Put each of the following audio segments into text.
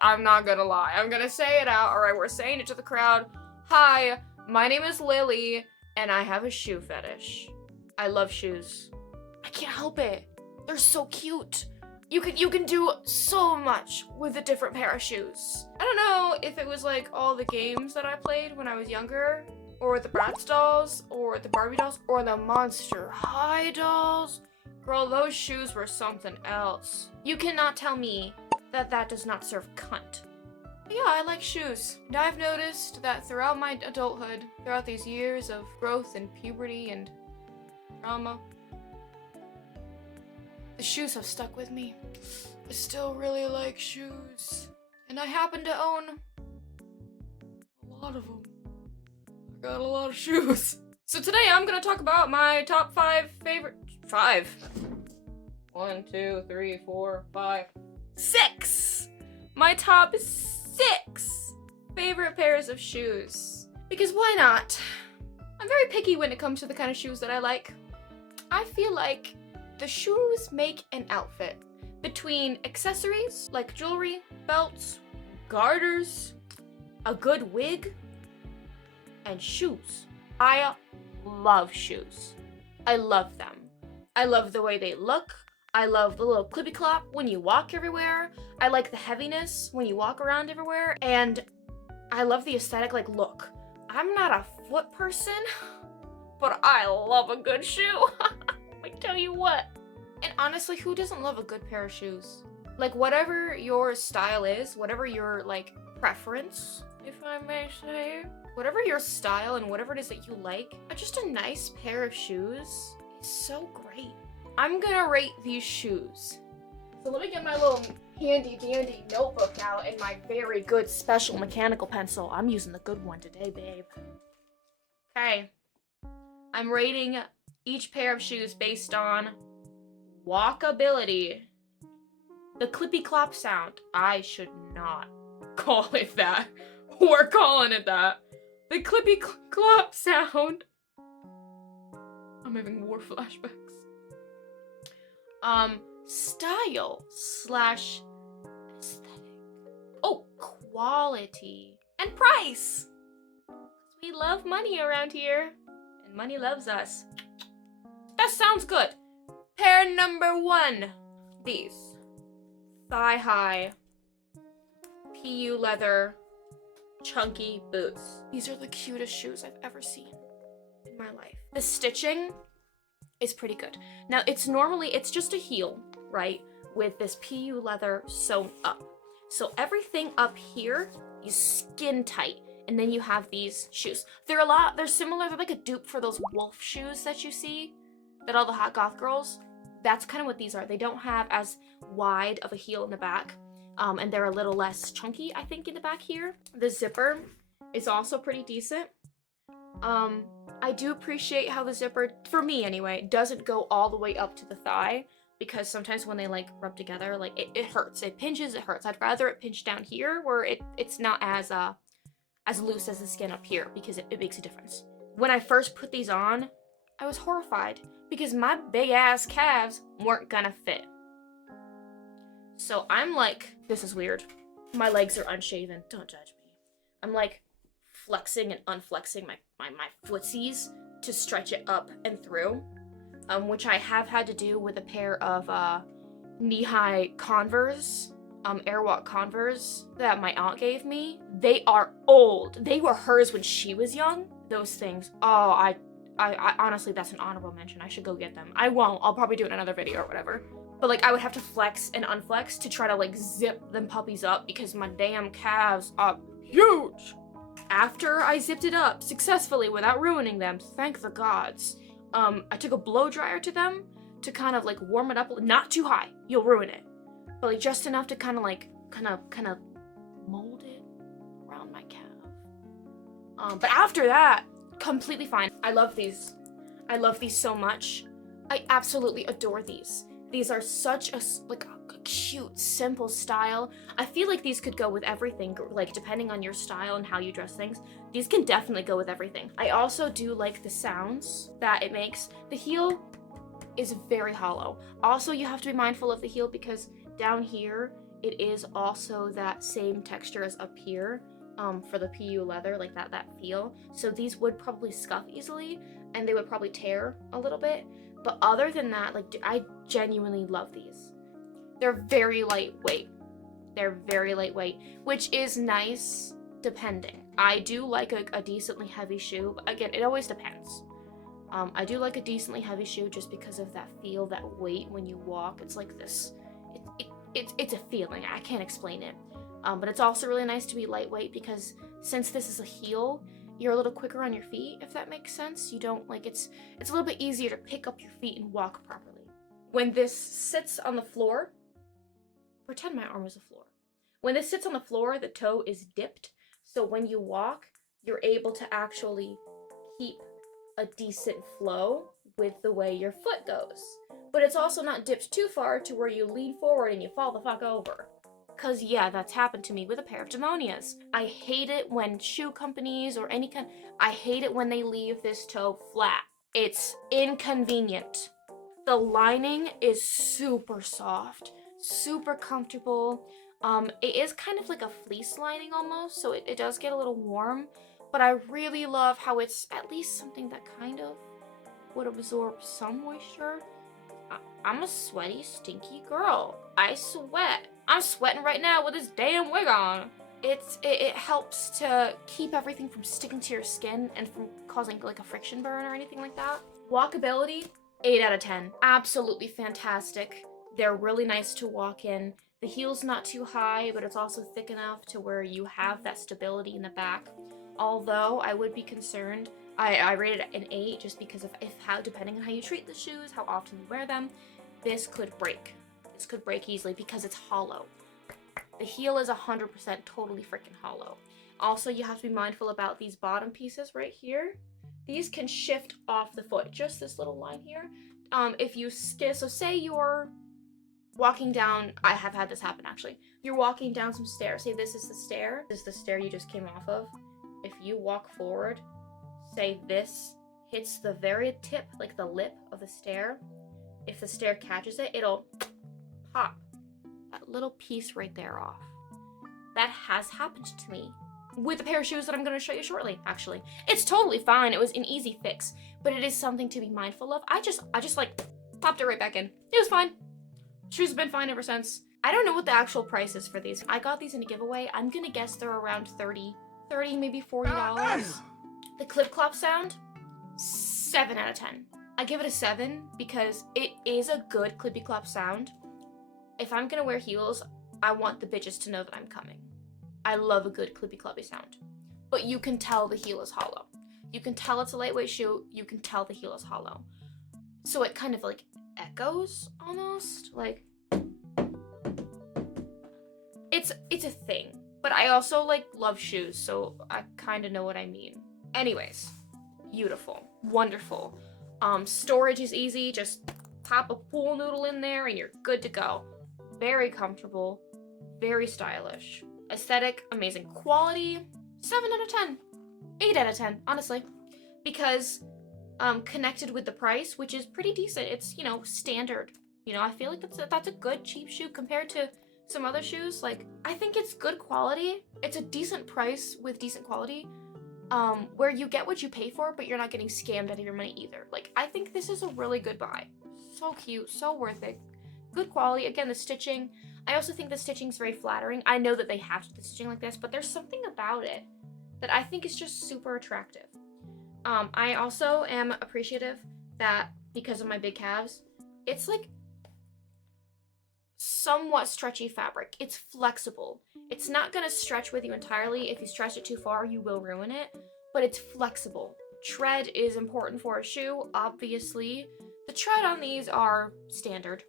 I'm not gonna lie. I'm gonna say it out. All right, we're saying it to the crowd. Hi, my name is Lily, and I have a shoe fetish. I love shoes. I can't help it. They're so cute. You can do so much with a different pair of shoes. I don't know if it was like all the games that I played when I was younger, or the Bratz dolls, or the Barbie dolls, or the Monster High dolls. Girl, those shoes were something else. You cannot tell me that that does not serve cunt. But yeah, I like shoes. And I've noticed that throughout my adulthood, throughout these years of growth and puberty and trauma, the shoes have stuck with me. I still really like shoes. And I happen to own a lot of them. I got a lot of shoes. So today I'm gonna talk about my top 5 favorite... 5? 1, 2, 3, 4, 5... 6! My top 6 favorite pairs of shoes. Because why not? I'm very picky when it comes to the kind of shoes that I like. I feel like the shoes make an outfit. Between accessories, like jewelry, belts, garters, a good wig, and shoes. I love shoes. I love them. I love the way they look. I love the little clippy clop when you walk everywhere. I like the heaviness when you walk around everywhere. And I love the aesthetic, like, look. I'm not a foot person, but I love a good shoe. I tell you what. And honestly, who doesn't love a good pair of shoes? Like, whatever your style is, whatever your, like, preference, if I may say, whatever your style and whatever it is that you like, just a nice pair of shoes is so great. I'm gonna rate these shoes. So let me get my little handy dandy notebook out and my very good special mechanical pencil. I'm using the good one today, babe. Okay. I'm rating each pair of shoes based on walkability. The clippy clop sound. I should not call it that. We're calling it that. The clippy clop sound. I'm having war flashbacks. Style slash aesthetic. Oh, quality. And price. We love money around here. And money loves us. That sounds good. Pair number 1. These. Thigh-high. PU leather. Chunky boots. These are the cutest shoes I've ever seen in my life. The stitching is pretty good. Now, it's just a heel, right? With this PU leather sewn up. So everything up here is skin tight. And then you have these shoes. They're similar, they're like a dupe for those wolf shoes that you see, that all the hot goth girls, that's kind of what these are. They don't have as wide of a heel in the back. And they're a little less chunky, I think, in the back here. The zipper is also pretty decent. I do appreciate how the zipper, for me anyway, doesn't go all the way up to the thigh, because sometimes when they like rub together, like it hurts. It pinches, it hurts. I'd rather it pinch down here where it's not as loose as the skin up here, because it makes a difference. When I first put these on, I was horrified because my big ass calves weren't gonna fit. So I'm like, this is weird. My legs are unshaven. Don't judge me. I'm like flexing and unflexing my footsies to stretch it up and through, which I have had to do with a pair of knee-high Converse, Airwalk Converse that my aunt gave me. They are old. They were hers when she was young. Those things. Oh, I honestly, that's an honorable mention. I should go get them. I won't. I'll probably do it in another video or whatever. But like, I would have to flex and unflex to try to like zip them puppies up because my damn calves are huge. After I zipped it up successfully without ruining them, thank the gods, I took a blow dryer to them to kind of like warm it up, not too high, you'll ruin it, but like just enough to kind of mold it around my calf. But after that, completely fine. I love these. I love these so much. I absolutely adore these. These are such a cute, simple style. I feel like these could go with everything, like depending on your style and how you dress things. These can definitely go with everything. I also do like the sounds that it makes. The heel is very hollow. Also, you have to be mindful of the heel because down here it is also that same texture as up here for the PU leather, like that feel. So these would probably scuff easily and they would probably tear a little bit. But other than that, like I genuinely love these. They're very lightweight. They're very lightweight, which is nice depending. I do like a decently heavy shoe, but again, it always depends. I do like a decently heavy shoe just because of that feel, that weight when you walk. It's like this, it's a feeling. I can't explain it. But it's also really nice to be lightweight because since this is a heel, you're a little quicker on your feet, if that makes sense. You don't, like, it's a little bit easier to pick up your feet and walk properly. When this sits on the floor, pretend my arm is the floor. When this sits on the floor, the toe is dipped. So when you walk, you're able to actually keep a decent flow with the way your foot goes. But it's also not dipped too far to where you lean forward and you fall the fuck over. Cause yeah, that's happened to me with a pair of Demonias. I hate it when shoe companies or any kind, I hate it when they leave this toe flat. It's inconvenient. The lining is super soft, super comfortable. It is kind of like a fleece lining almost, so it does get a little warm, but I really love how it's at least something that kind of would absorb some moisture. I'm a sweaty, stinky girl. I sweat. I'm sweating right now with this damn wig on. It helps to keep everything from sticking to your skin and from causing like a friction burn or anything like that. Walkability, 8 out of 10. Absolutely fantastic. They're really nice to walk in. The heel's not too high, but it's also thick enough to where you have that stability in the back. Although I would be concerned, I rated it an 8 just because of how, depending on how you treat the shoes, how often you wear them, this could break. This could break easily because it's hollow. The heel is 100% totally freaking hollow. Also, you have to be mindful about these bottom pieces right here. These can shift off the foot, just this little line here. If you so say you're walking down, I have had this happen actually. You're walking down some stairs. Say this is the stair. This is the stair you just came off of. If you walk forward, say this hits the very tip, like the lip of the stair. If the stair catches it, it'll pop that little piece right there off. That has happened to me with a pair of shoes that I'm going to show you shortly, actually. It's totally fine. It was an easy fix, but it is something to be mindful of. I just like popped it right back in. It was fine. Shoes have been fine ever since. I don't know what the actual price is for these. I got these in a giveaway. I'm going to guess they're around $30, maybe $40. The clip-clop sound, 7 out of 10. I give it a 7 because it is a good clippy-clop sound. If I'm gonna wear heels, I want the bitches to know that I'm coming. I love a good clippy-cloppy sound. But you can tell the heel is hollow. You can tell it's a lightweight shoe, you can tell the heel is hollow. So it kind of like echoes almost, like it's a thing. But I also like love shoes, so I kind of know what I mean. Anyways, beautiful, wonderful. Storage is easy, just pop a pool noodle in there and you're good to go. Very comfortable, very stylish. Aesthetic, amazing. Quality, 7 out of 10. 8 out of 10, honestly. Because connected with the price, which is pretty decent. It's, you know, standard. You know, I feel like that's a good cheap shoe compared to some other shoes. Like, I think it's good quality. It's a decent price with decent quality. Where you get what you pay for, but you're not getting scammed out of your money either. Like, I think this is a really good buy. So cute, so worth it. Good quality. Again, the stitching. I also think the stitching is very flattering. I know that they have the stitching like this, but there's something about it that I think is just super attractive. I also am appreciative that because of my big calves, it's like somewhat stretchy fabric. It's flexible. It's not gonna stretch with you entirely. If you stretch it too far, you will ruin it, but it's flexible. Tread is important for a shoe, obviously. The tread on these are standard.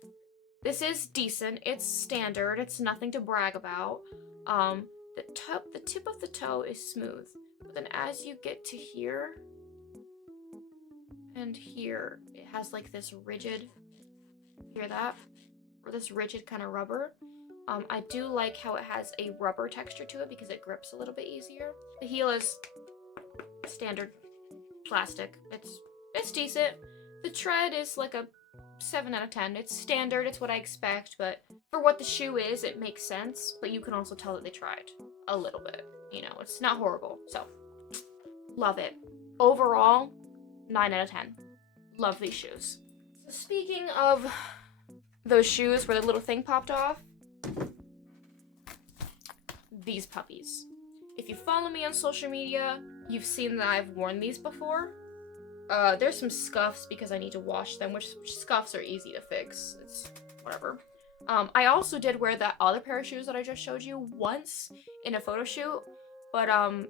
This is decent. It's standard. It's nothing to brag about. The tip of the toe is smooth, but then as you get to here and here, it has like this rigid, hear that? Or this rigid kind of rubber. I do like how it has a rubber texture to it because it grips a little bit easier. The heel is standard plastic. It's decent. The tread is like a 7 out of 10. It's standard, it's what I expect, but For what the shoe is, it makes sense, but you can also tell that they tried a little bit. You know, it's not horrible. So, love it. Overall, 9 out of 10. Love these shoes. So speaking of those shoes where the little thing popped off, these puppies. If you follow me on social media, you've seen that I've worn these before. There's some scuffs because I need to wash them, which scuffs are easy to fix. It's whatever. I also did wear that other pair of shoes that I just showed you once in a photo shoot, but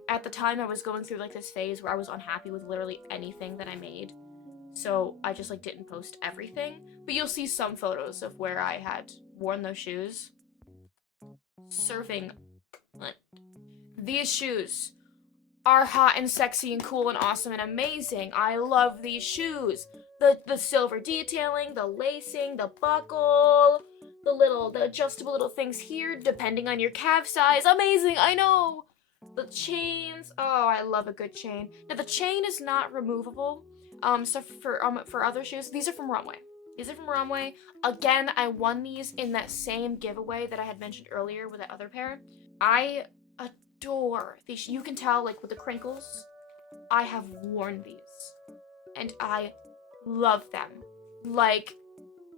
at the time I was going through like this phase where I was unhappy with literally anything that I made, so I just like didn't post everything. But you'll see some photos of where I had worn those shoes. Surfing. These shoes are hot and sexy and cool and awesome and amazing. I love these shoes. The silver detailing, the lacing, the buckle, the adjustable little things here depending on your calf size. Amazing, I know. The chains. Oh, I love a good chain. Now the chain is not removable. So for other shoes, these are from ROMWE. These are from ROMWE. Again, I won these in that same giveaway that I had mentioned earlier with that other pair. I adore these. You can tell, like, with the crinkles, I have worn these. And I love them. Like,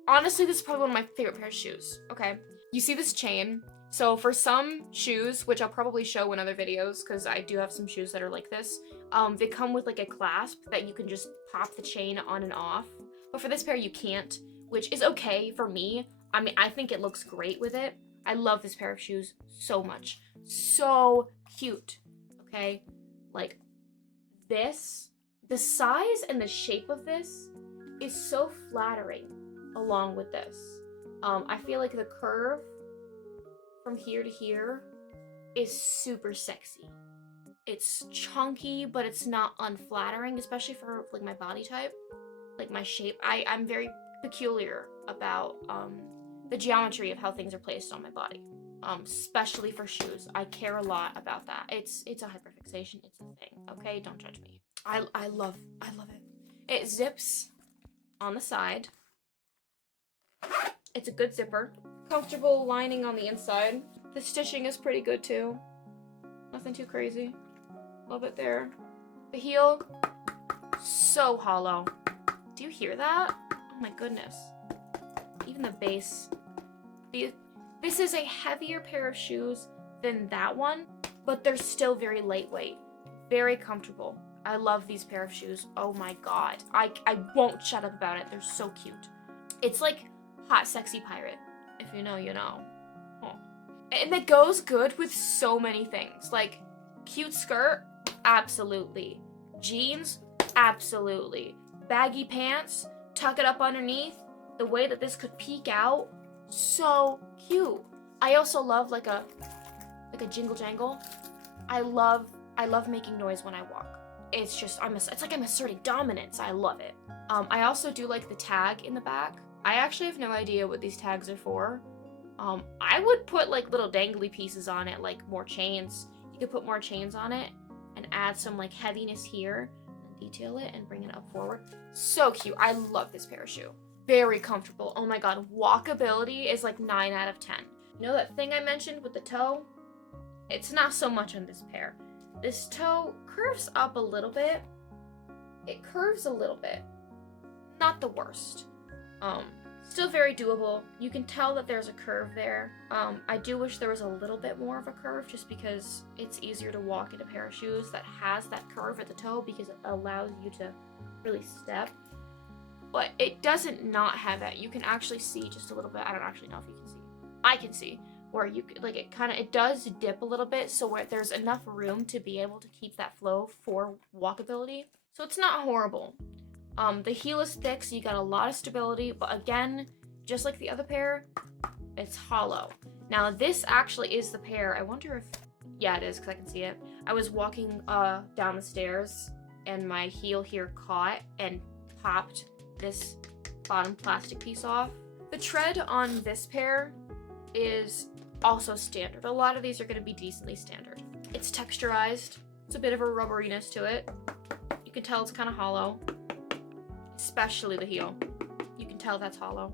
honestly, this is probably one of my favorite pair of shoes, okay? You see this chain? So for some shoes, which I'll probably show in other videos, because I do have some shoes that are like this, they come with, like, a clasp that you can just pop the chain on and off. But for this pair, you can't, which is okay for me. I mean, I think it looks great with it. I love this pair of shoes so much. So cute, okay? Like, this, the size and the shape of this is so flattering along with this. I feel like the curve from here to here is super sexy. It's chunky, but it's not unflattering, especially for like my body type, like my shape. I'm very peculiar about the geometry of how things are placed on my body, especially for shoes. I care a lot about that. It's a hyperfixation. It's a thing. Okay, don't judge me. I love it. It zips on the side. It's a good zipper. Comfortable lining on the inside. The stitching is pretty good too. Nothing too crazy. Love it there. The heel, so hollow. Do you hear that? Oh my goodness. Even the base. This is a heavier pair of shoes than that one, but they're still very lightweight. Very comfortable. I love these pair of shoes. Oh my god. I won't shut up about it. They're so cute. It's like hot, sexy pirate. If you know, you know. Oh. And it goes good with so many things. Like, cute skirt? Absolutely. Jeans? Absolutely. Baggy pants? Tuck it up underneath? The way that this could peek out? So cute. I also love like a jingle jangle. I love making noise when I walk. It's just, it's like I'm asserting dominance. I love it. I also do like the tag in the back. I actually have no idea what these tags are for. I would put like little dangly pieces on it, like more chains. You could put more chains on it and add some like heaviness here and detail it and bring it up forward. So cute. I love this pair of shoe. Very comfortable. Oh my god, walkability is like 9 out of 10. You know that thing I mentioned with the toe? It's not so much on this pair. This toe curves up a little bit. It curves a little bit. Not the worst. Still very doable. You can tell that there's a curve there. I do wish there was a little bit more of a curve just because it's easier to walk in a pair of shoes that has that curve at the toe because it allows you to really step. But it doesn't not have that. You can actually see just a little bit. I don't actually know if you can see. I can see where you could, like, it does dip a little bit, so where there's enough room to be able to keep that flow for walkability. So it's not horrible. The heel is thick, so you got a lot of stability, but again, just like the other pair, it's hollow. Now this actually is the pair. I wonder if, yeah, it is because I can see it. I was walking down the stairs and my heel here caught and popped this bottom plastic piece off. The tread on this pair is also standard. A lot of these are going to be decently standard. It's texturized. It's a bit of a rubberiness to it. You can tell it's kind of hollow, especially the heel. You can tell that's hollow.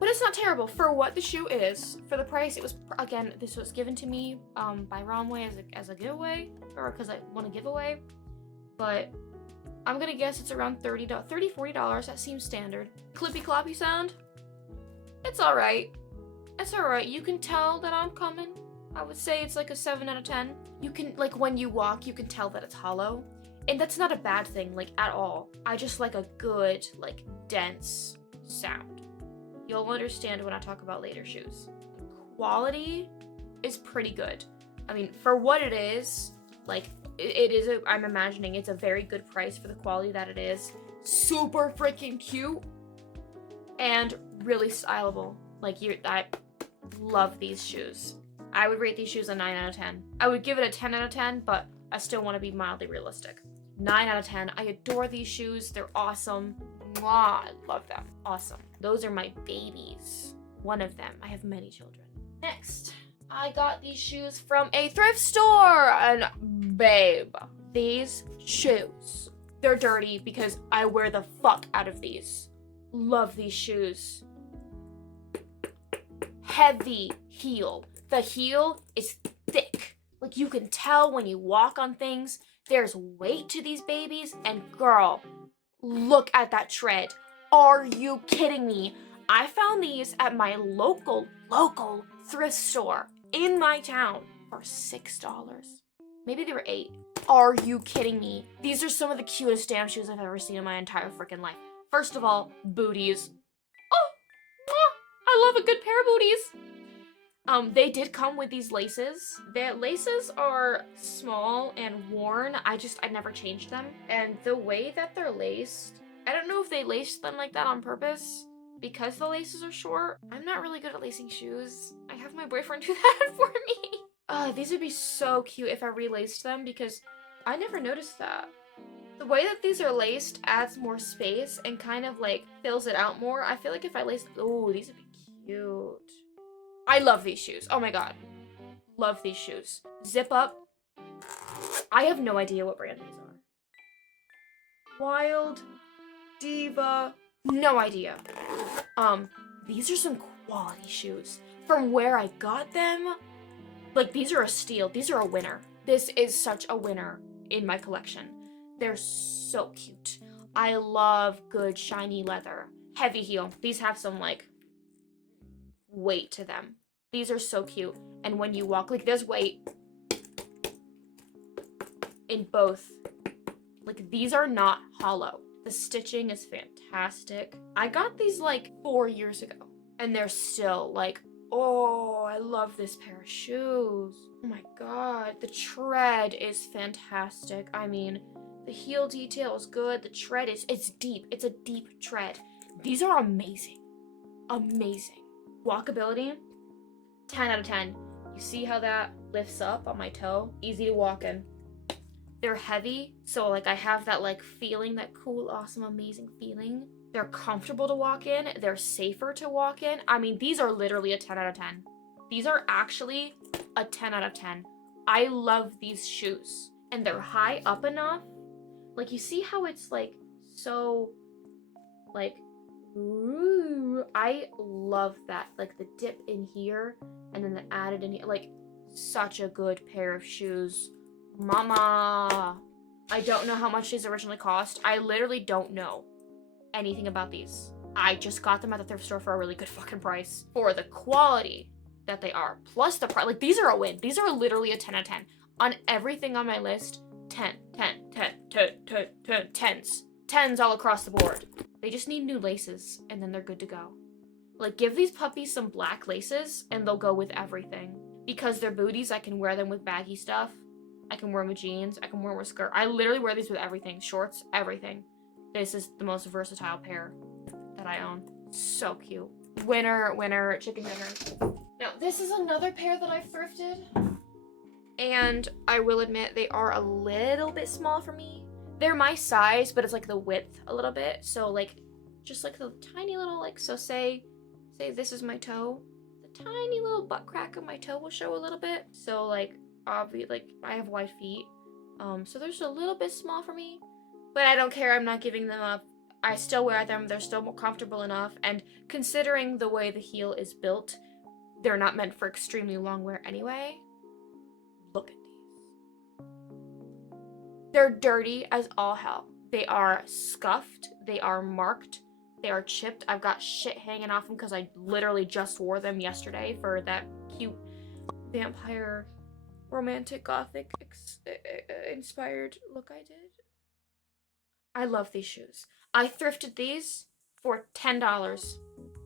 But it's not terrible for what the shoe is. For the price, it was, again, this was given to me by ROMWE as a giveaway, or because I want a giveaway. But I'm gonna guess it's around $40. That seems standard. Clippy cloppy sound. It's all right. It's all right. You can tell that I'm coming. I would say it's like a 7 out of 10. You can, like, when you walk, you can tell that it's hollow. And that's not a bad thing, like, at all. I just like a good, like, dense sound. You'll understand when I talk about later shoes. Quality is pretty good. I mean, for what it is, like, I'm imagining it's a very good price for the quality that it is. Super freaking cute. And really styleable. Like, I love these shoes. I would rate these shoes a 9 out of 10. I would give it a 10 out of 10, but I still want to be mildly realistic. 9 out of 10. I adore these shoes. They're awesome. Mwah, I love them. Awesome. Those are my babies. One of them. I have many children. Next, I got these shoes from a thrift store. And babe, these shoes. They're dirty because I wear the fuck out of these. Love these shoes. Heavy heel. The heel is thick. Like, you can tell when you walk on things. There's weight to these babies. And girl, look at that tread. Are you kidding me? I found these at my local thrift store in my town for $6. Maybe they were $8. Are you kidding me? These are some of the cutest damn shoes I've ever seen in my entire freaking life. First of all, booties. Oh, I love a good pair of booties. They did come with these laces. The laces are small and worn. I never changed them. And the way that they're laced, I don't know if they laced them like that on purpose because the laces are short. I'm not really good at lacing shoes. I have my boyfriend do that for me. These would be so cute if I relaced them because I never noticed that. The way that these are laced adds more space and kind of like fills it out more. I feel like if I laced, oh, these would be cute. I love these shoes. Oh my god. Love these shoes. Zip up. I have no idea what brand these are. Wild Diva. No idea. These are some quality shoes. From where I got them, like, these are a steal. These are a winner. This is such a winner in my collection. They're so cute. I love good shiny leather. Heavy heel. These have some, like, weight to them. These are so cute. And when you walk, like, there's weight in both. Like, these are not hollow. The stitching is fantastic. I got these, like, 4 years ago. And they're still, like, oh, I love this pair of shoes. Oh my god. The tread is fantastic. I mean, the heel detail is good. The tread it's deep. It's a deep tread. These are amazing. Amazing. Walkability, 10 out of 10. You see how that lifts up on my toe? Easy to walk in. They're heavy, so like I have that like feeling, that cool, awesome, amazing feeling. They're comfortable to walk in. They're safer to walk in. I mean, these are literally a 10 out of 10. These are actually a 10 out of 10. I love these shoes. And they're high up enough. Like, you see how it's like so like, ooh, I love that. Like the dip in here and then the added in here. Like, such a good pair of shoes. Mama. I don't know how much these originally cost. I literally don't know anything about these. I just got them at the thrift store for a really good fucking price. For the quality that they are. Plus the price. Like, these are a win. These are literally a 10 out of 10. On everything on my list, 10, 10, 10, 10, 10, 10, 10s. 10s all across the board. They just need new laces, and then they're good to go. Like, give these puppies some black laces, and they'll go with everything. Because they're booties, I can wear them with baggy stuff. I can wear them with jeans. I can wear them with skirt. I literally wear these with everything. Shorts, everything. This is the most versatile pair that I own. So cute. Winner, winner, chicken dinner. Now, this is another pair that I've thrifted. And I will admit, they are a little bit small for me. They're my size, but it's like the width a little bit. So like, just like the tiny little, like, so say this is my toe. The tiny little butt crack of my toe will show a little bit. So like, like I have wide feet. So they're just a little bit small for me. But I don't care, I'm not giving them up. I still wear them. They're still more comfortable enough. And considering the way the heel is built, they're not meant for extremely long wear anyway. Look at these. They're dirty as all hell. They are scuffed. They are marked. They are chipped. I've got shit hanging off them because I literally just wore them yesterday for that cute vampire romantic gothic inspired look I did. I love these shoes. I thrifted these for $10.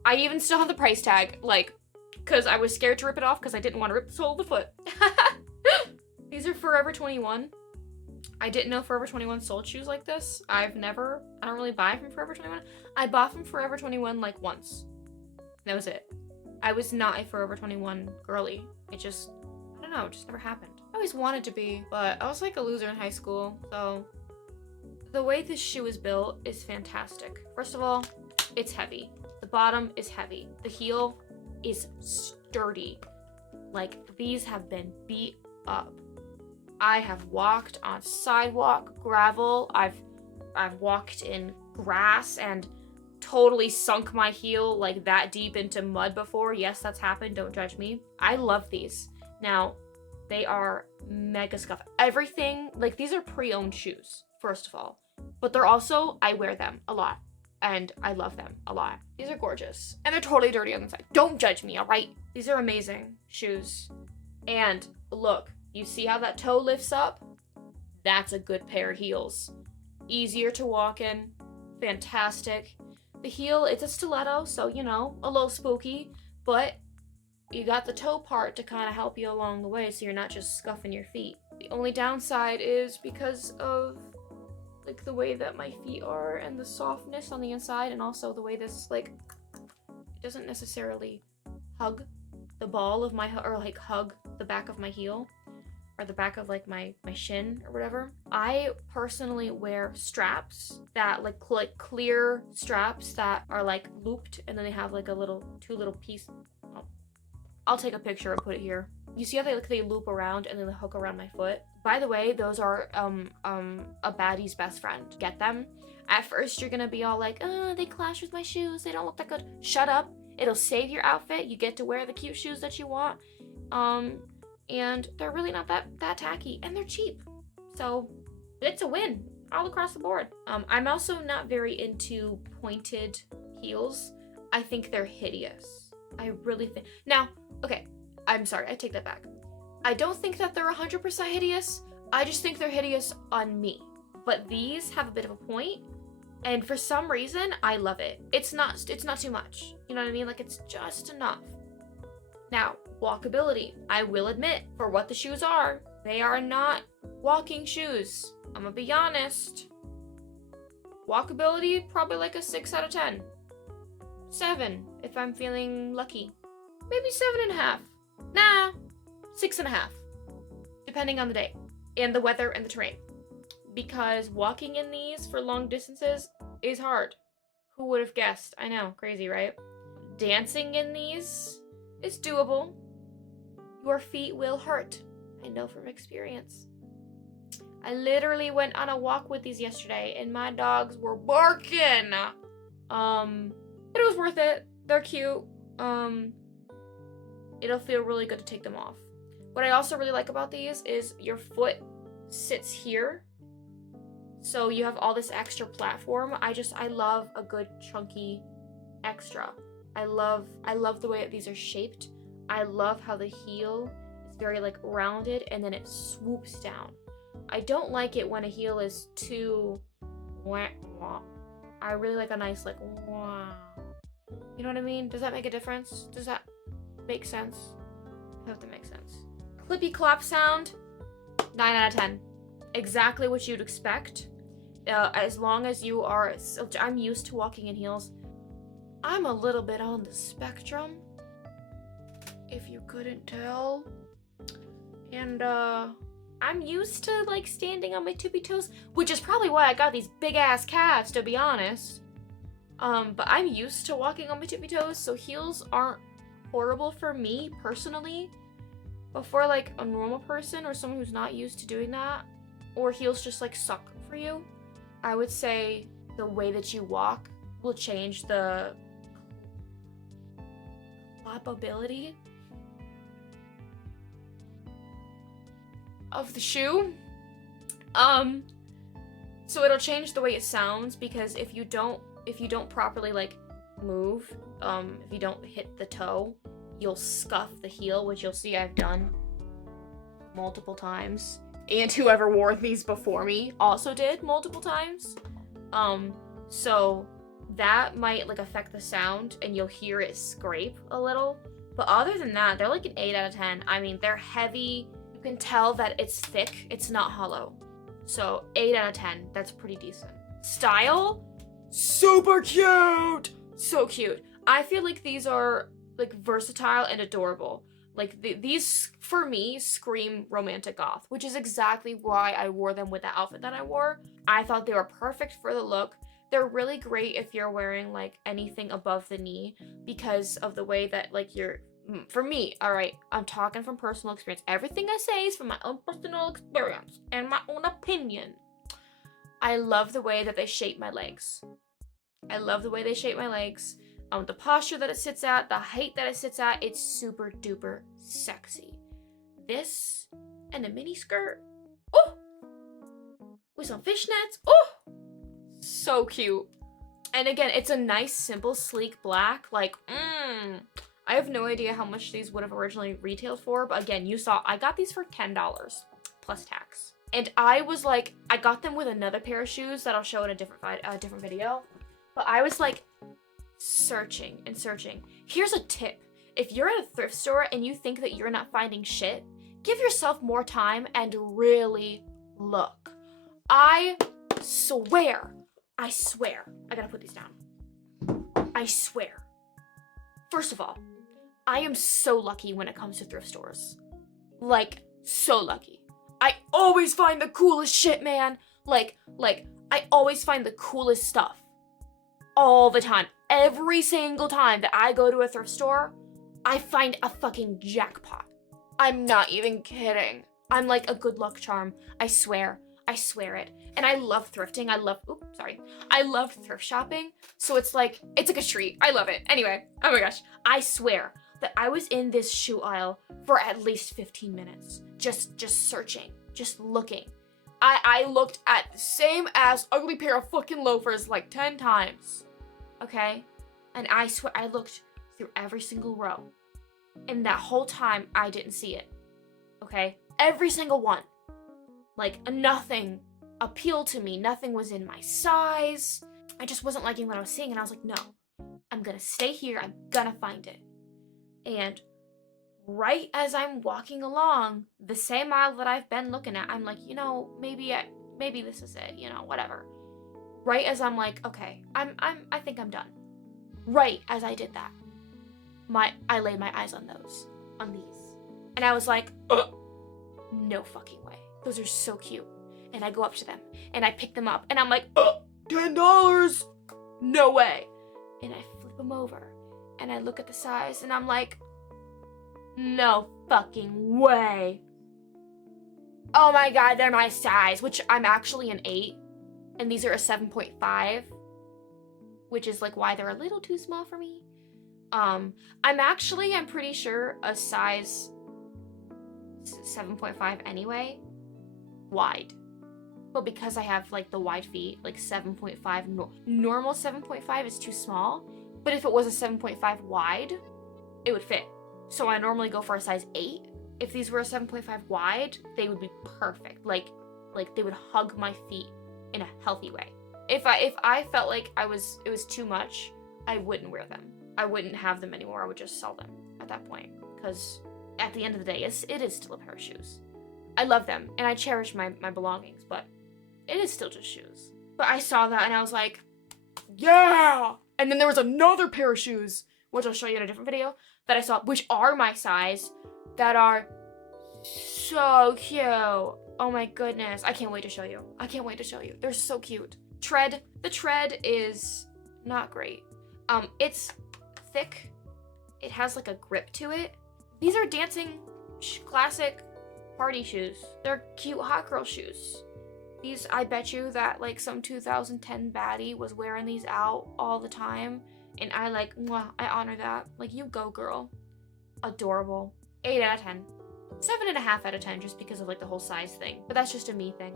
I even still have the price tag, like, because I was scared to rip it off because I didn't want to rip the sole of the foot. These are Forever 21. I didn't know Forever 21 sold shoes like this. I don't really buy from Forever 21. I bought from Forever 21 like once. That was it. I was not a Forever 21 girly. It just, I don't know, it just never happened. I always wanted to be, but I was like a loser in high school, so. The way this shoe is built is fantastic. First of all, it's heavy. The bottom is heavy. The heel is sturdy. Like, these have been beat up. I have walked on sidewalk, gravel. I've walked in grass and totally sunk my heel like that deep into mud before. Yes, that's happened. Don't judge me. I love these. Now, they are mega scuffed. Everything, like, these are pre-owned shoes, first of all. But they're also, I wear them a lot. And I love them a lot. These are gorgeous. And they're totally dirty on the side. Don't judge me, alright? These are amazing shoes. And look, you see how that toe lifts up? That's a good pair of heels. Easier to walk in. Fantastic. The heel, it's a stiletto, so, you know, a little spooky. But you got the toe part to kind of help you along the way so you're not just scuffing your feet. The only downside is because of like the way that my feet are and the softness on the inside, and also the way this, like, it doesn't necessarily hug the ball of my, or like hug the back of my heel or the back of like my shin or whatever. I personally wear straps that like clear straps that are like looped, and then they have like a two little piece. I'll take a picture and put it here. You see how they loop around and then they hook around my foot? By the way, those are a baddie's best friend. Get them? At first, you're gonna be all like, oh, they clash with my shoes. They don't look that good. Shut up. It'll save your outfit. You get to wear the cute shoes that you want. And they're really not that tacky, and they're cheap. So it's a win all across the board. I'm also not very into pointed heels. I think they're hideous. I really think. Now, okay, I'm sorry, I take that back. I don't think that they're 100% hideous. I just think they're hideous on me. But these have a bit of a point, and for some reason, I love it. It's not too much. You know what I mean? Like, it's just enough. Now, walkability. I will admit, for what the shoes are, they are not walking shoes. I'm gonna be honest. Walkability, probably like a 6 out of 10. 7, if I'm feeling lucky. Maybe 7.5. Nah, 6.5. Depending on the day, and the weather, and the terrain. Because walking in these for long distances is hard. Who would have guessed? I know, crazy, right? Dancing in these is doable. Your feet will hurt. I know from experience. I literally went on a walk with these yesterday, and my dogs were barking. But it was worth it. They're cute. It'll feel really good to take them off. What I also really like about these is your foot sits here. So you have all this extra platform. I love a good chunky extra. I love the way that these are shaped. I love how the heel is very like rounded and then it swoops down. I don't like it when a heel is too wah, wah. I really like a nice like wah. You know what I mean? Does that make a difference? Does that make sense? I hope that makes sense. Clippy clop sound, 9 out of 10. Exactly what you'd expect. As long as you are, I'm used to walking in heels. I'm a little bit on the spectrum, if you couldn't tell. And I'm used to like standing on my tippy toes, which is probably why I got these big ass calves, to be honest. But I'm used to walking on my tippy toes, so heels aren't horrible for me personally. But for like a normal person or someone who's not used to doing that, or heels just like suck for you, I would say the way that you walk will change the flappability of the shoe. So it'll change the way it sounds, because if you don't properly like move, if you don't hit the toe, you'll scuff the heel, which you'll see I've done multiple times. And whoever wore these before me also did multiple times. So that might like affect the sound and you'll hear it scrape a little. But other than that, they're like an 8 out of 10. I mean, they're heavy. You can tell that it's thick. It's not hollow. So 8 out of 10. That's pretty decent. Style? Super cute! So cute. I feel like these are like versatile and adorable. Like these, for me, scream romantic goth, which is exactly why I wore them with the outfit that I wore. I thought they were perfect for the look. They're really great if you're wearing like anything above the knee, because of the way that like for me, all right, I'm talking from personal experience. Everything I say is from my own personal experience and my own opinion. I love the way that they shape my legs. I love the way they shape my legs. The posture that it sits at, the height that it sits at, it's super duper sexy. This and a mini skirt, oh, with some fishnets, oh, so cute. And again, it's a nice, simple, sleek black. Like, I have no idea how much these would have originally retailed for, but again, you saw I got these for $10 plus tax. And I was like, I got them with another pair of shoes that I'll show in a different video. But I was like, searching and searching. Here's a tip. If you're at a thrift store and you think that you're not finding shit, give yourself more time and really look. I swear, I gotta put these down. I swear. First of all, I am so lucky when it comes to thrift stores. Like, so lucky. I always find the coolest shit, man. Like, I always find the coolest stuff. All the time. Every single time that I go to a thrift store, I find a fucking jackpot. I'm not even kidding. I'm like a good luck charm. I swear it. And I love thrifting. I love thrift shopping. So it's like a treat. I love it. Anyway, oh my gosh. I swear that I was in this shoe aisle for at least 15 minutes. Just searching, just looking. I looked at the same ass ugly pair of fucking loafers like 10 times. Okay? And I swear I looked through every single row. And that whole time I didn't see it. Okay? Every single one. Like, nothing appealed to me. Nothing was in my size. I just wasn't liking what I was seeing. And I was like, no. I'm gonna stay here. I'm gonna find it. And right as I'm walking along the same aisle that I've been looking at, I'm like, you know, maybe this is it, you know, whatever. Right as I'm like, okay, I think I'm done. Right as I did that, I laid my eyes on these. And I was like, no fucking way. Those are so cute. And I go up to them and I pick them up and I'm like, $10? No way. And I flip them over and I look at the size and I'm like, no fucking way. Oh my god, they're my size, which I'm actually an 8. And these are a 7.5, which is like why they're a little too small for me. I'm pretty sure a size 7.5 anyway, wide. But because I have like the wide feet, like 7.5, normal 7.5 is too small. But if it was a 7.5 wide, it would fit. So I normally go for a size 8. If these were a 7.5 wide, they would be perfect. Like they would hug my feet in a healthy way. If I felt like it was too much, I wouldn't wear them. I wouldn't have them anymore. I would just sell them at that point. Because at the end of the day, it is still a pair of shoes. I love them and I cherish my belongings, but it is still just shoes. But I saw that and I was like, yeah! And then there was another pair of shoes, which I'll show you in a different video, that I saw, which are my size, that are so cute. Oh my goodness. I can't wait to show you. They're so cute. The tread is not great. It's thick. It has like a grip to it. These are dancing classic party shoes. They're cute hot girl shoes. These, I bet you that like some 2010 baddie was wearing these out all the time. And I like, mwah, I honor that. Like, you go, girl. Adorable. 8 out of 10. 7.5 out of 10 just because of like the whole size thing. But that's just a me thing.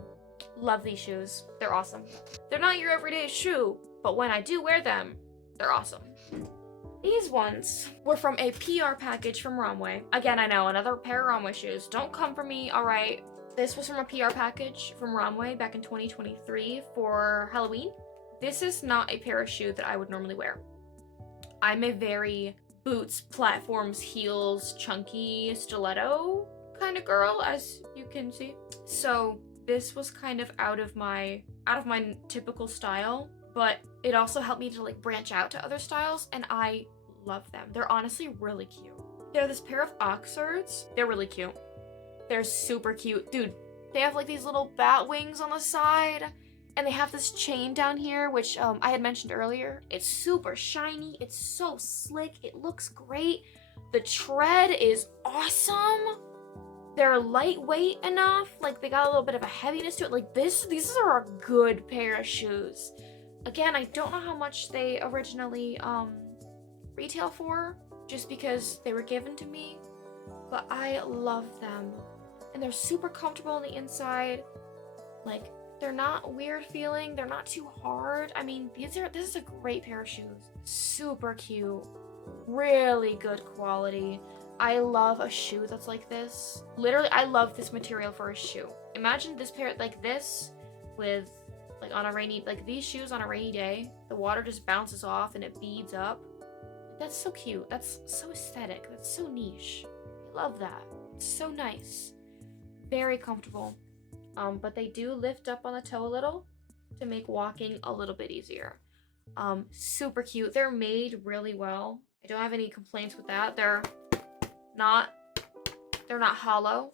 Love these shoes. They're awesome. They're not your everyday shoe, but when I do wear them, they're awesome. These ones were from a PR package from ROMWE. Again, I know, another pair of ROMWE shoes. Don't come for me, alright? This was from a PR package from ROMWE back in 2023 for Halloween. This is not a pair of shoe that I would normally wear. I'm a very boots, platforms, heels, chunky stiletto kind of girl, as you can see. So this was kind of out of my typical style, but it also helped me to like branch out to other styles, and I love them. They're honestly really cute. They're this pair of Oxfords. They're really cute. They're super cute. Dude, they have like these little bat wings on the side, and they have this chain down here, which I had mentioned earlier. It's super shiny. It's so slick. It looks great. The tread is awesome. They're lightweight enough. Like, they got a little bit of a heaviness to it. Like, these are a good pair of shoes. Again, I don't know how much they originally retail for, just because they were given to me, but I love them. And they're super comfortable on the inside. Like, they're not weird feeling. They're not too hard. I mean, this is a great pair of shoes. Super cute. Really good quality. I love a shoe that's like this. Literally, I love this material for a shoe. Imagine this pair like this with like on a rainy, like these shoes on a rainy day. The water just bounces off and it beads up. That's so cute. That's so aesthetic. That's so niche. I love that. It's so nice. Very comfortable. But they do lift up on the toe a little to make walking a little bit easier. Super cute. They're made really well. I don't have any complaints with that. They're not hollow.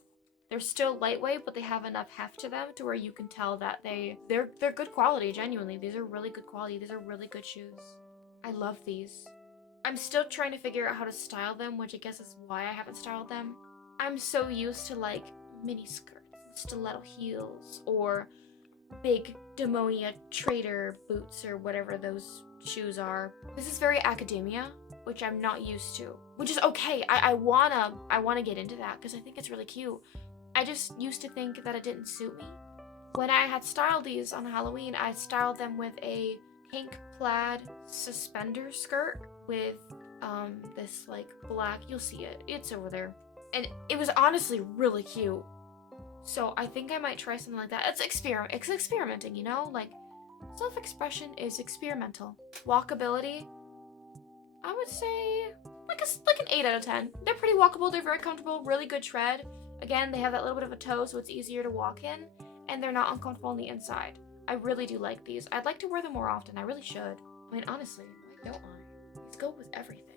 They're still lightweight, but they have enough heft to them to where you can tell that they're good quality, genuinely. These are really good quality. These are really good shoes. I love these. I'm still trying to figure out how to style them, which I guess is why I haven't styled them. I'm so used to like mini skirts, stiletto heels, or big Demonia trader boots or whatever those shoes are. This is very academia, which I'm not used to, which is okay. I wanna get into that because I think it's really cute. I just used to think that it didn't suit me. When I had styled these on Halloween, I styled them with a pink plaid suspender skirt with this like black, you'll see it, it's over there. And it was honestly really cute. So I think I might try something like that. It's experimenting, you know? Like, self-expression is experimental. Walkability, I would say like an 8 out of 10. They're pretty walkable, they're very comfortable, really good tread. Again, they have that little bit of a toe, so it's easier to walk in, and they're not uncomfortable on the inside. I really do like these. I'd like to wear them more often. I really should. I mean, honestly, why don't I? These go with everything.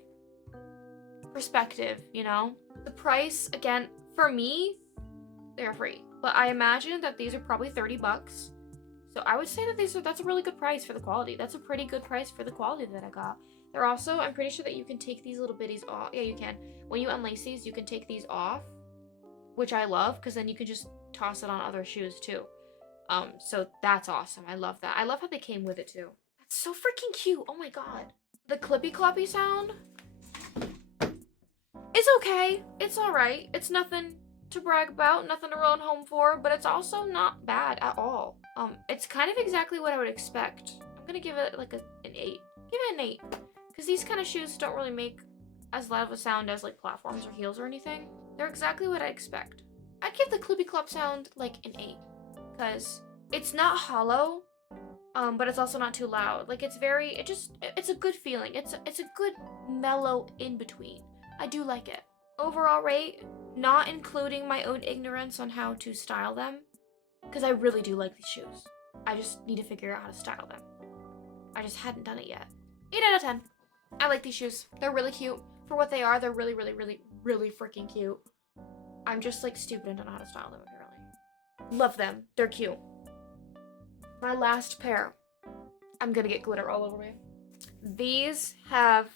Perspective, you know? The price, again, for me, they're free. But I imagine that these are probably 30 bucks. So I would say that that's a really good price for the quality. That's a pretty good price for the quality that I got. They're also, I'm pretty sure that you can take these little bitties off. Yeah, you can. When you unlace these, you can take these off, which I love, because then you can just toss it on other shoes too. So that's awesome. I love that. I love how they came with it too. That's so freaking cute. Oh my god. The clippy cloppy sound is okay. It's alright. It's nothing to brag about, nothing to run home for, but it's also not bad at all. It's kind of exactly what I would expect. I'm gonna give it like an 8. Give it an 8. Because these kind of shoes don't really make as loud of a sound as like platforms or heels or anything. They're exactly what I expect. I'd give the clippy clop sound like an 8. Because it's not hollow, but it's also not too loud. Like, it's a good feeling. It's a good mellow in between. I do like it. Overall rate, not including my own ignorance on how to style them, because I really do like these shoes. I just need to figure out how to style them. I just hadn't done it yet. 8 out of 10. I like these shoes. They're really cute. For what they are, they're really, really, really, really freaking cute. I'm just like stupid and don't know how to style them, apparently. Love them. They're cute. My last pair. I'm gonna get glitter all over me. These have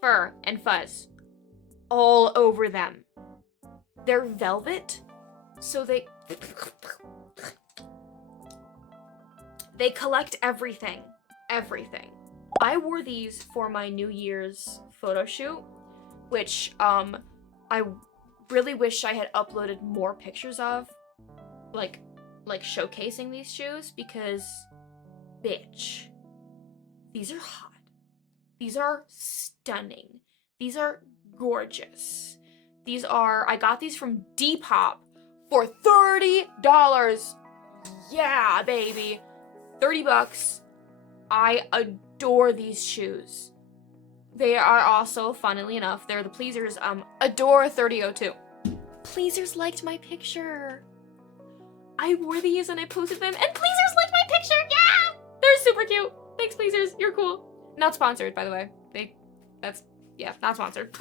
fur and fuzz all over them. They're velvet, so they They collect everything. Everything. I wore these for my New Year's photo shoot, which I really wish I had uploaded more pictures of, like showcasing these shoes, because bitch, these are hot. These are stunning. These are gorgeous. These are, I got these from Depop for $30. Yeah, baby. 30 bucks. I adore these shoes. They are also, funnily enough, they're the Pleasers, Adore 3002. Pleasers liked my picture. I wore these and I posted them, and Pleasers liked my picture, yeah! They're super cute. Thanks, Pleasers, you're cool. Not sponsored, by the way. Not sponsored.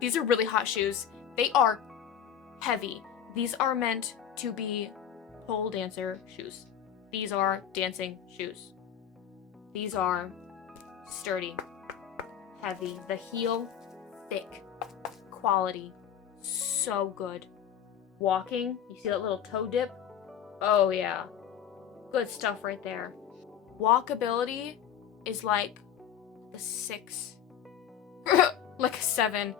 These are really hot shoes. They are heavy. These are meant to be pole dancer shoes. These are dancing shoes. These are sturdy, heavy. The heel, thick, quality, so good. Walking, you see that little toe dip? Oh yeah, good stuff right there. Walkability is like a 6, like a 7.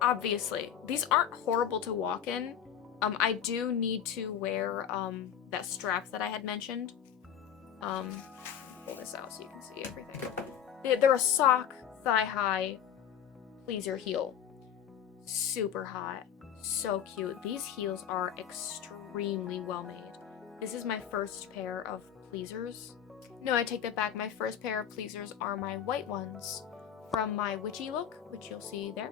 Obviously, these aren't horrible to walk in. I do need to wear that strap that I had mentioned. Pull this out so you can see everything. They're a sock, thigh-high, pleaser heel. Super hot, so cute. These heels are extremely well made. This is my first pair of pleasers. No, I take that back. My first pair of pleasers are my white ones from my witchy look, which you'll see there.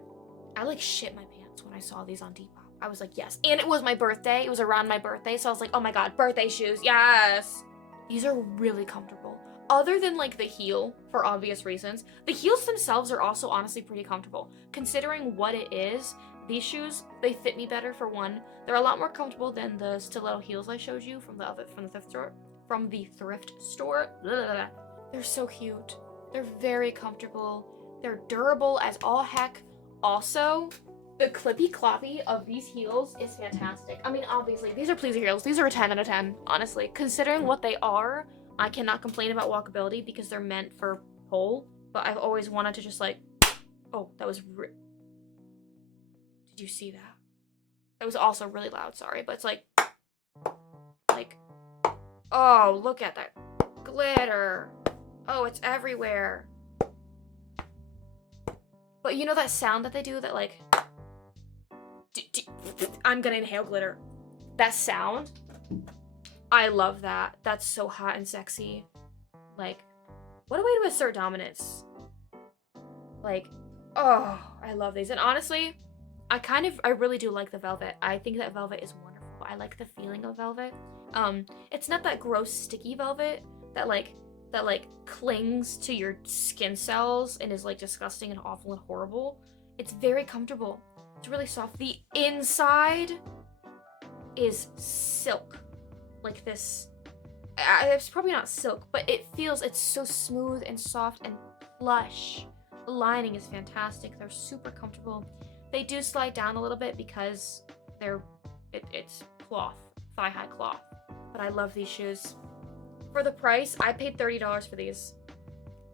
I like shit my pants when I saw these on Depop. I was like, yes. And it was my birthday. It was around my birthday, so I was like, oh my god, birthday shoes, yes! These are really comfortable. Other than like the heel, for obvious reasons, the heels themselves are also honestly pretty comfortable. Considering what it is, these shoes, they fit me better for one. They're a lot more comfortable than the stiletto heels I showed you from the thrift store. Blah, blah, blah. They're so cute. They're very comfortable. They're durable as all heck. Also, the clippy cloppy of these heels is fantastic. I mean, obviously, these are pleaser heels. These are a 10 out of 10, honestly. Considering what they are, I cannot complain about walkability because they're meant for pole, but I've always wanted to just like, oh, that was did you see that? That was also really loud, sorry, but it's like, oh, look at that glitter. Oh, it's everywhere. But you know that sound that they do that like, I'm gonna inhale glitter. That sound, I love that. That's so hot and sexy. Like, what a way to assert dominance. Like, oh, I love these. And honestly, I really do like the velvet. I think that velvet is wonderful. I like the feeling of velvet. It's not that gross sticky velvet that clings to your skin cells and is like disgusting and awful and horrible. It's very comfortable. It's really soft. The inside is silk. Like this. It's probably not silk, but it's so smooth and soft and plush. The lining is fantastic. They're super comfortable. They do slide down a little bit because it's cloth, thigh-high cloth. But I love these shoes. For the price, I paid $30 for these.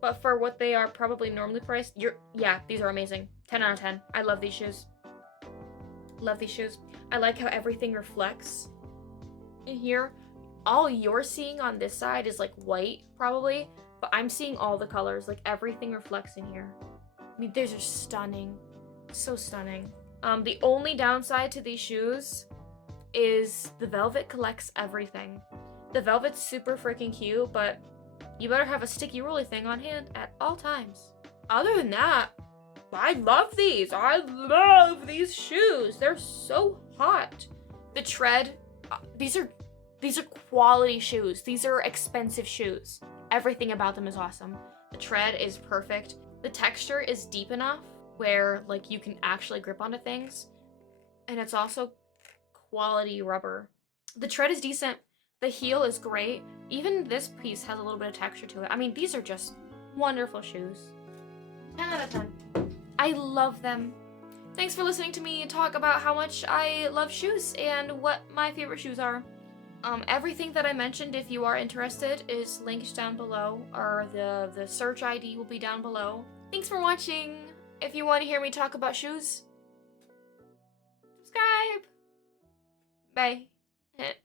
But for what they are probably normally priced, these are amazing. 10 out of 10. I love these shoes. Love these shoes. I like how everything reflects in here. All you're seeing on this side is like white, probably, but I'm seeing all the colors. Like everything reflects in here. I mean, these are stunning. So stunning. The only downside to these shoes is the velvet collects everything. The velvet's super freaking cute, but you better have a sticky roly thing on hand at all times. Other than that, I love these. I love these shoes. They're so hot. The tread, these are quality shoes. These are expensive shoes. Everything about them is awesome. The tread is perfect. The texture is deep enough where like you can actually grip onto things. And it's also quality rubber. The tread is decent. The heel is great. Even this piece has a little bit of texture to it. I mean, these are just wonderful shoes. 10 out of 10. I love them. Thanks for listening to me talk about how much I love shoes and what my favorite shoes are. Everything that I mentioned, if you are interested, is linked down below, or the search ID will be down below. Thanks for watching. If you want to hear me talk about shoes, subscribe. Bye.